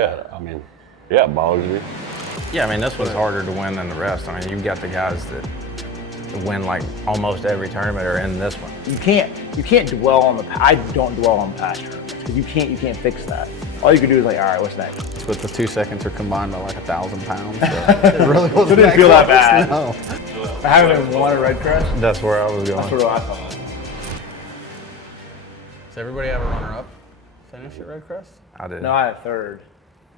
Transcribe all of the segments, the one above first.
yeah, I mean, yeah, it bothers me. Yeah, I mean, this one's harder to win than the rest. I mean, you've got the guys that win like almost every tournament are in this one. You can't dwell on I don't dwell on past tournaments because you can't fix that. All you can do is like, all right, what's next? With the 2 seconds are combined by like 1,000 pounds. So it really wasn't didn't feel that bad. No. I haven't even won a REDCREST. That's where I was going. That's what I thought. Does everybody have a runner-up finish at REDCREST? I did. No, I had a third.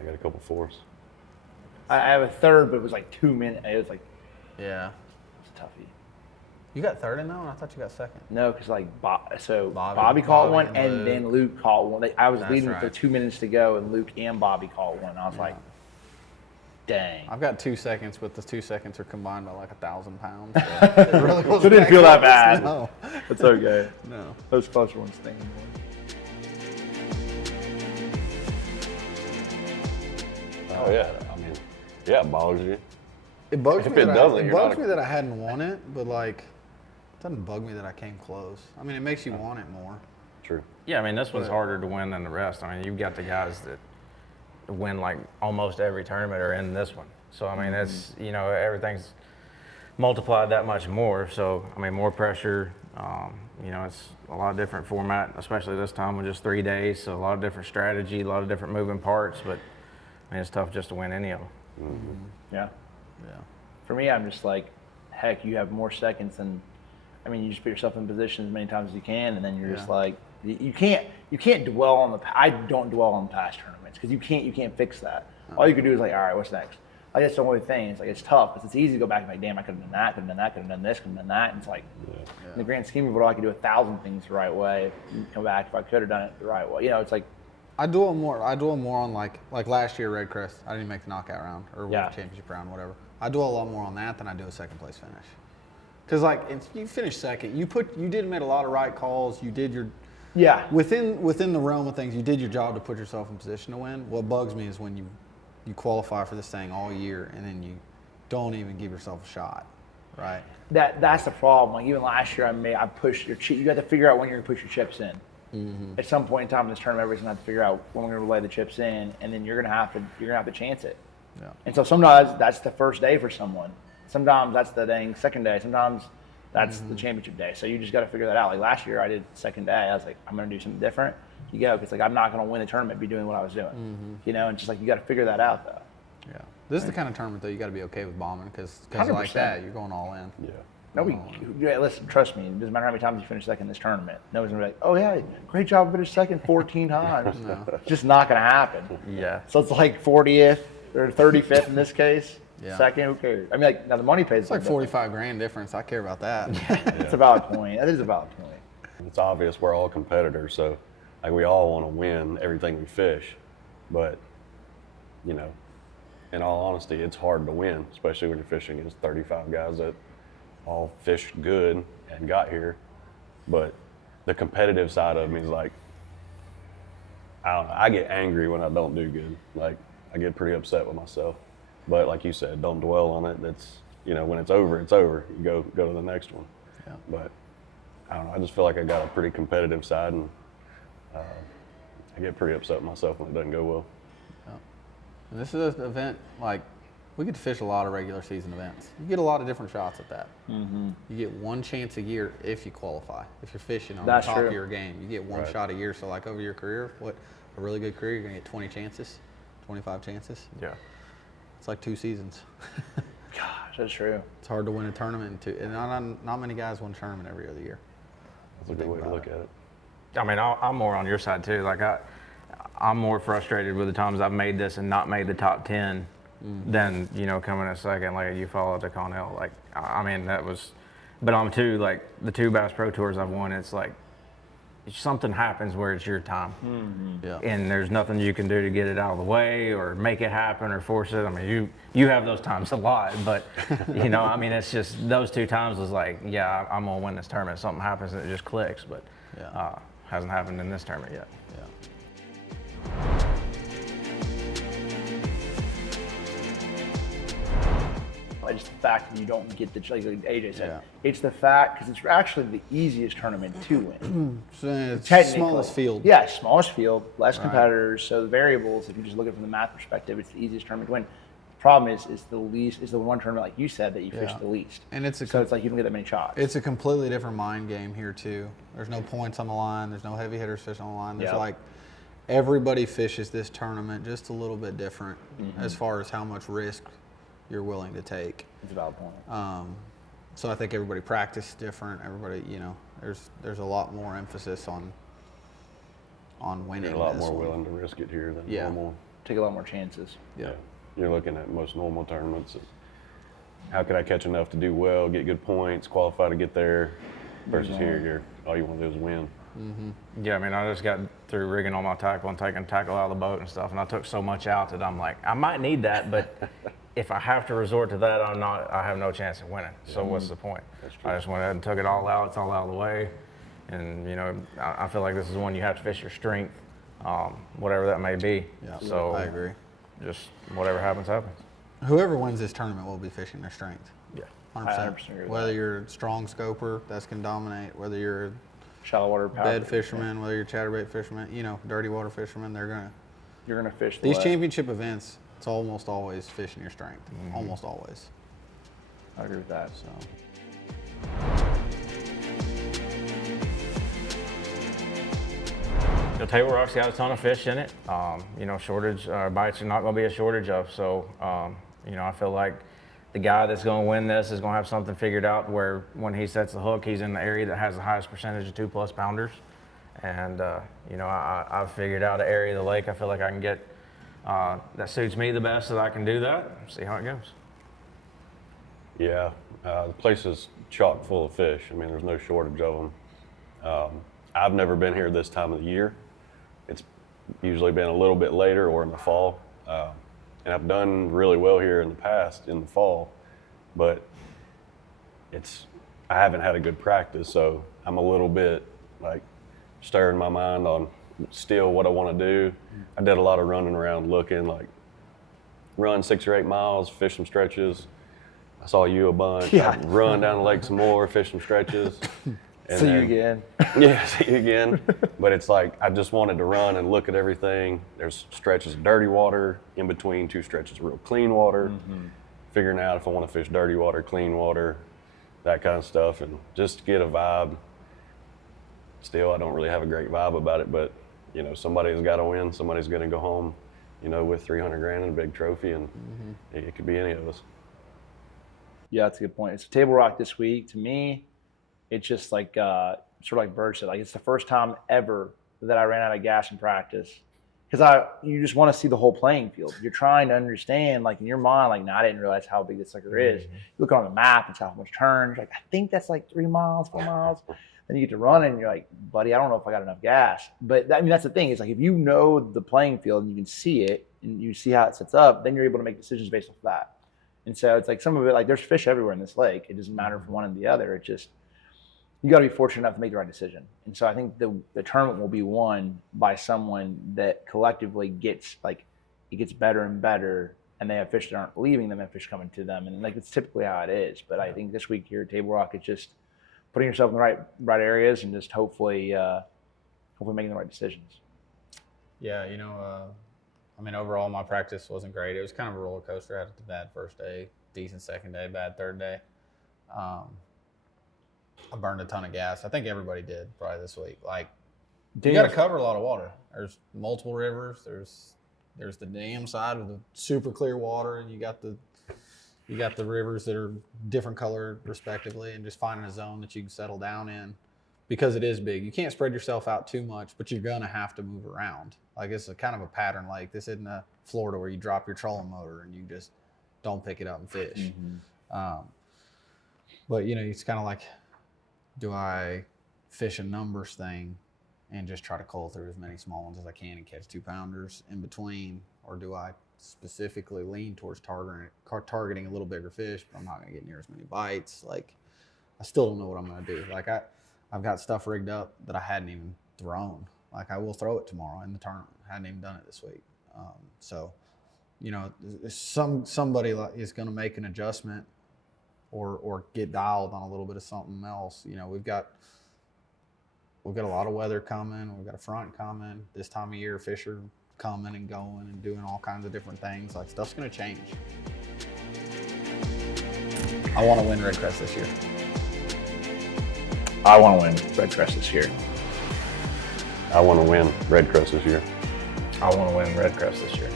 I got a couple fours. I have a third, but it was like 2 minutes. It was like, Yeah. it's a toughie. You got third in that one? I thought you got second. No, because like Bobby Bobby caught one, and and then Luke caught one. I was That's leading right. with 2 minutes to go, and Luke and Bobby caught one. I was like, dang. I've got 2 seconds, but the 2 seconds are combined by like 1,000 pounds. So it really wasn't So it didn't feel that close. bad. No. It's okay. No. Those closer ones sting more. Oh yeah, I mean, yeah, it bothers you. It bugs If me. it that doesn't, it you're bugs not me that I hadn't won it, but like, it doesn't bug me that I came close. I mean, it makes you want it more. True. Yeah, I mean, this one's harder to win than the rest. I mean, you've got the guys that win like almost every tournament are in this one. So, I mean, it's, you know, everything's multiplied that much more. So, I mean, more pressure. You know, it's a lot of different format, especially this time with just 3 days. So, a lot of different strategy, a lot of different moving parts. But, I mean, it's tough just to win any of them. Mm-hmm. Yeah. Yeah. For me, I'm just like, heck, you have more seconds than, I mean, you just put yourself in position as many times as you can, and then you're just like, you can't dwell on I don't dwell on past tournaments because you can't fix that. All you can do is like, all right, what's next? Like that's the only thing. It's like it's tough because it's easy to go back and like, damn, I could have done that, could have done that, could have done this, could have done that. And it's like, in the grand scheme of it all, I could do 1,000 things the right way. And come back if I could have done it the right way. You know, it's like. I dwell more on like last year REDCREST. I didn't make the knockout round or championship round, whatever. I dwell a lot more on that than I do a second place finish. Because like you finished second, you did make a lot of right calls. You did your within the realm of things. You did your job to put yourself in position to win. What bugs me is when you qualify for this thing all year and then you don't even give yourself a shot, right? That's the problem. Like even last year, I pushed your chip. You got to figure out when you're gonna push your chips in. Mm-hmm. At some point in time in this tournament, everybody's gonna have to figure out when we're gonna lay the chips in, and then you're gonna have to chance it. Yeah. And so sometimes that's the first day for someone. Sometimes that's the dang second day. Sometimes that's the championship day. So you just got to figure that out. Like last year, I did second day. I was like, I'm gonna do something different. You go, because like I'm not gonna win the tournament, be doing what I was doing. You know, and just like you got to figure that out though. Yeah. This is the kind of tournament though you got to be okay with bombing because like 100%. that you're going all in. Yeah. Listen, trust me, it doesn't matter how many times you finish second in this tournament. Nobody's gonna be like, oh yeah, great job, finished second 14 times. It's just not gonna happen. Yeah. So it's like 40th or 35th in this case. Yeah. Second, who cares? I mean, like now the money pays. It's like 45 grand difference. I care about that. It's a valid point. That is a valid point. It's obvious we're all competitors, so like we all want to win everything we fish, but you know, in all honesty, it's hard to win, especially when you're fishing against 35 guys that all fished good and got here. But the competitive side of me is like, I don't know, I get angry when I don't do good. Like I get pretty upset with myself. But like you said, don't dwell on it. That's, you know, when it's over, it's over. You go to the next one. Yeah. But I don't know, I just feel like I got a pretty competitive side, and I get pretty upset with myself when it doesn't go well. Yeah. And this is an event, like, we get to fish a lot of regular season events. You get a lot of different shots at that. Mm-hmm. You get one chance a year if you qualify. If you're fishing on the top of your game, you get one shot a year. So like over your career, a really good career, you're gonna get 20 chances, 25 chances. Yeah. It's like 2 seasons. Gosh, that's true. It's hard to win a tournament, and not many guys win a tournament every other year. That's a good way to look at it. I mean, I'm more on your side too. Like I'm more frustrated with the times I've made this and not made the top 10 than, you know, coming in second. Like you followed to Connell. Like, I mean, that was, but I'm too, like the 2 Bass Pro Tours I've won, it's like, something happens where it's your time. Yeah. And there's nothing you can do to get it out of the way or make it happen or force it. I mean, you have those times a lot, but you know, I mean, it's just those 2 times was like, yeah, I'm gonna win this tournament. Something happens and it just clicks, but hasn't happened in this tournament yet. Yeah. Just the fact that you don't get the, like AJ said, Yeah. it's the fact, because it's actually the easiest tournament to win. So it's Technically. smallest field. Yeah, smallest field, less Right. competitors. So the variables, if you just look at it from the math perspective, it's the easiest tournament to win. The problem is the one tournament, like you said, that you fish Yeah. the least. And it's So it's like you don't get that many shots. It's a completely different mind game here too. There's no points on the line. There's no heavy hitters fishing on the line. There's Yep. like everybody fishes this tournament just a little bit different as far as how much risk you're willing to take. It's a valid point. So I think everybody practices different. Everybody, there's a lot more emphasis on winning. You're a lot this more one. willing to risk it here than Yeah. normal. Take a lot more chances. Yeah. You're looking at most normal tournaments. How could I catch enough to do well, get good points, qualify to get there? Versus here, all you want to do is win. Yeah, I mean, I just got through rigging all my tackle and taking tackle out of the boat and stuff, and I took so much out that I'm like, I might need that, but if I have to resort to that, I have no chance of winning. So what's the point? That's true. I just went ahead and took it all out. It's all out of the way, and I feel like this is one you have to fish your strength, whatever that may be. Yeah, So I agree. Just whatever happens, happens. Whoever wins this tournament will be fishing their strength. Yeah. 100%. 100% agree with Whether that. you're a strong scoper, that's going to dominate. Whether you're a Shallow water power. bed fisherman, whether you're a chatterbait fisherman, dirty water fisherman, they're going to. You're gonna fish the These way. championship events, it's almost always fishing your strength. Almost always. I agree with that. So. The Table Rock's got a ton of fish in it. Shortage bites are not going to be a shortage of. So, I feel like the guy that's going to win this is going to have something figured out where when he sets the hook, he's in the area that has the highest percentage of 2+ pounders. And I've figured out an area of the lake I feel like I can get that suits me the best, that I can do that. See how it goes. Yeah, the place is chock full of fish. I mean, there's no shortage of them. I've never been here this time of the year. It's usually been a little bit later or in the fall. And I've done really well here in the past in the fall, but I haven't had a good practice, so I'm a little bit like stirring my mind on still what I want to do. I did a lot of running around looking, like run 6 or 8 miles, fish some stretches. I saw you a bunch. Yeah. I'd run down the lake some more, fish some stretches. And See you then- again. Yeah, see you again. But it's like I just wanted to run and look at everything. There's stretches of dirty water in between 2 stretches of real clean water. Figuring out if I want to fish dirty water, clean water, that kind of stuff, and just get a vibe. Still, I don't really have a great vibe about it, but somebody's got to win. Somebody's going to go home, with 300 grand and a big trophy, and it could be any of us. Yeah, that's a good point. It's a Table Rock this week. To me, it's just like sort of like Birge said. Like it's the first time ever that I ran out of gas in practice, because you just want to see the whole playing field. You're trying to understand, like in your mind, like, no, I didn't realize how big this sucker is. You look on the map, it's how much turns. Like I think that's like 3 miles, 4 miles. Then you get to run, and you're like, buddy, I don't know if I got enough gas. But that's the thing. It's like if you know the playing field and you can see it and you see how it sets up, then you're able to make decisions based off that. And so it's like some of it, like there's fish everywhere in this lake. It doesn't matter from one and the other. It just, you got to be fortunate enough to make the right decision. And so I think the tournament will be won by someone that collectively gets better and better, and they have fish that aren't leaving them and fish coming to them. And like it's typically how it is. But I think this week here at Table Rock, it's just putting yourself in the right areas and just hopefully making the right decisions. Yeah, overall my practice wasn't great. It was kind of a roller coaster. I had a bad first day, decent second day, bad third day. I burned a ton of gas. I think everybody did probably this week. Like, you got to cover a lot of water. There's multiple rivers. There's the dam side with the super clear water, and you got the rivers that are different color respectively, and just finding a zone that you can settle down in, because it is big. You can't spread yourself out too much, but you're gonna have to move around. Like it's a kind of a pattern. Like this isn't a Florida where you drop your trolling motor and you just don't pick it up and fish. But it's kind of like, do I fish a numbers thing and just try to cull through as many small ones as I can and catch 2-pounders in between, or do I specifically lean towards targeting a little bigger fish, but I'm not going to get near as many bites? Like, I still don't know what I'm going to do. Like, I've got stuff rigged up that I hadn't even thrown. Like, I will throw it tomorrow in the tournament. I hadn't even done it this week. So, somebody is going to make an adjustment or get dialed on a little bit of something else. You know, we've got a lot of weather coming. We've got a front coming. This time of year, fish are coming and going and doing all kinds of different things. Like, stuff's gonna change. I want to win REDCREST this year. I want to win REDCREST this year. I want to win REDCREST this year. I want to win REDCREST this year.